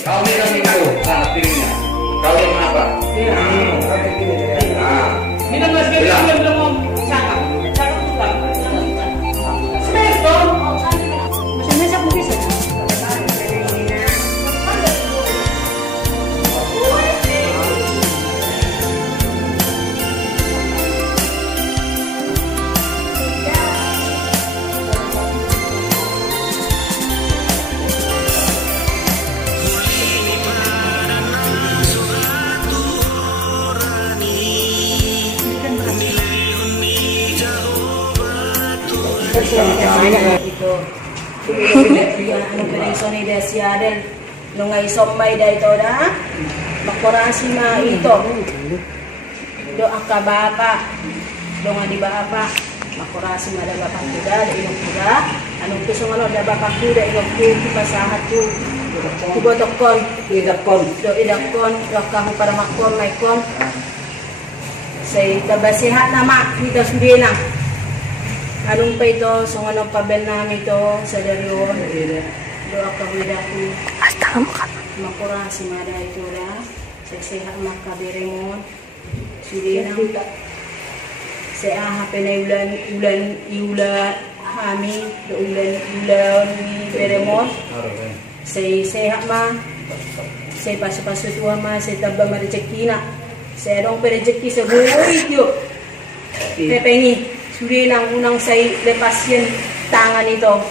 Kau minum minggu, piringnya. Kau yang apa? Minum mas Bebe, belum mau cakap. Cakap tuh kan. Sebenarnya dong. Maksudnya siapa bisa? Itu anu perengsoni da siaden nungai sommai da ito da makorasi ma ito doa ka bapa donga di bapa makorasi ma da bapa kuda da ilok kuda anu kusung da bapa kuda ilok ku pasahat ku kubotokon idakon do kamu para makon maikon say tabasihat nama kita sudina. Anong pa ito, so anong pabel namin ito sa daryon, doa ka hudaku, makura si Mada ito na, sa sehat makabirimon, sudinang, sa ahapin na ulan hami, do ulan ni beremon, sa sehat ma, sa paso-paso tuwa ma, sa tabang marejekina, sa anong perejeki sa buhay ito, pepengi. Suri nang unang say lepasyen tangan ito.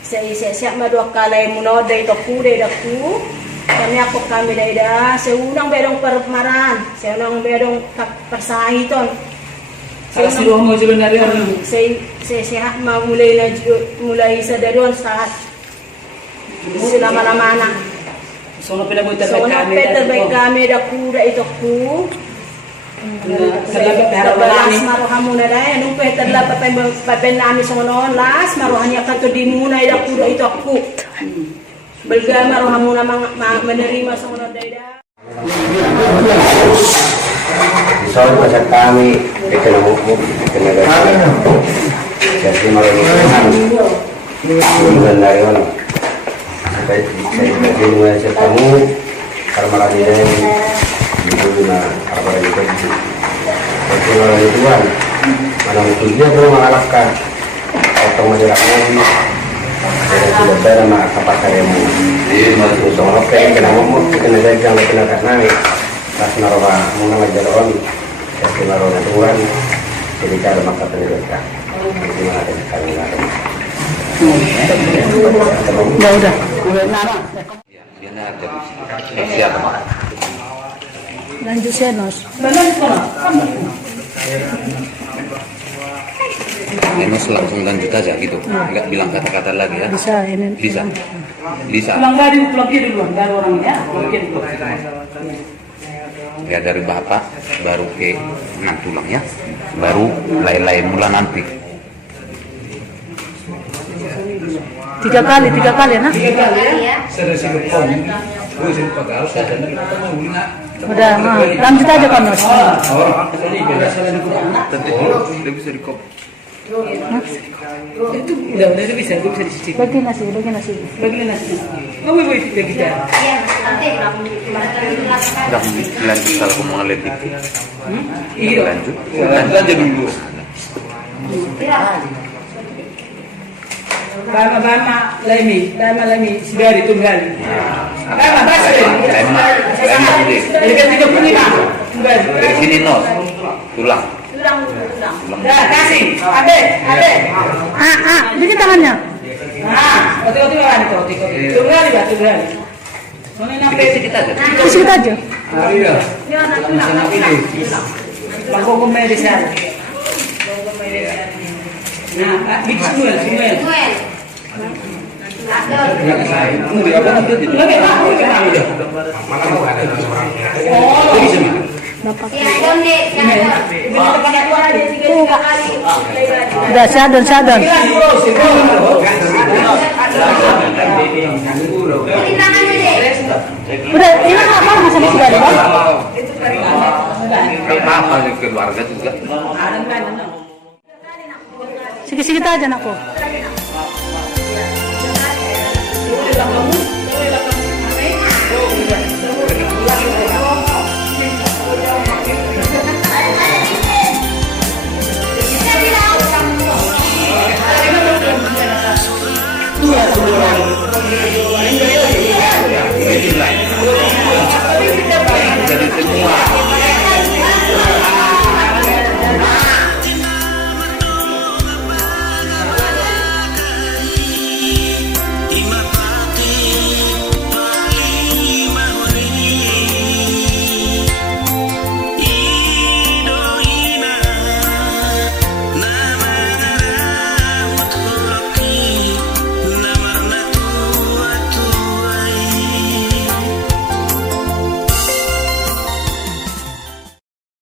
Say siya madua kalay muno day to kude da ku. Kami ako kami day da. Say unang bedong permaran. Say unang bedong persahiton. Salah siruh mo sebenarnya. Say siya mulai sa daron sa sila mana-mana. Sono pinabutan kami da kuda ito ku. Las marohan muna na yan. Nung terdapat papen namin sa noon, las marohan niya kanto di muna ida kuda ito ako. Balga marohan muna menerima sa noon dayda. Soal pasal kami kita namuk kita negara. Jadi marohan bulan dari mana? Saya jadi mulai setamu karena lagi itu na apa itu jadi orang Tuhan mana mungkin dia belum mengalahkan atau masyarakat dari sudah berada mak kapal karemu ini masih soal apa yang kena ngomong kena jajan kena kasnami pas naroba muna majalon jadi naroba Tuhan jadi cara maka pendidikan jadi mana ada kami ada Udah Biar ada siapa? Lanjut senos. Enos langsung lanjut aja gitu, nggak bilang kata-kata lagi ya? Bisa ini. Bisa. Pulang dulu dari orangnya. Ya dari bapak baru ke enam tulang ya, baru lain-lain mula nanti. Tiga kali nah. 3 kali ya. Udah, lanjut aja kan Nos. Tidak bisa dikop. Itu udah bisa dicicip. Bagi nasi. Kamu mau kita kita. Udah lanjut kalau mau ngelitik. Iya. Lanjut aja dulu. Bama lami sudah ditunggal. Bama basah. Lama dulu. Jadi kan 35. Dari sini Nos, tulang. Dah kasih. Ade. Bikin tangannya. Oti orang itu. Tunggal. Sedikit aja. Sedikit aja. Iya. Bangko medis ya. Nah, Samuel. Udah sadon. Udah, ini apa masalah sudah ada? Apa keluarga juga. Sikit-sikit aja anakku. Jadi semua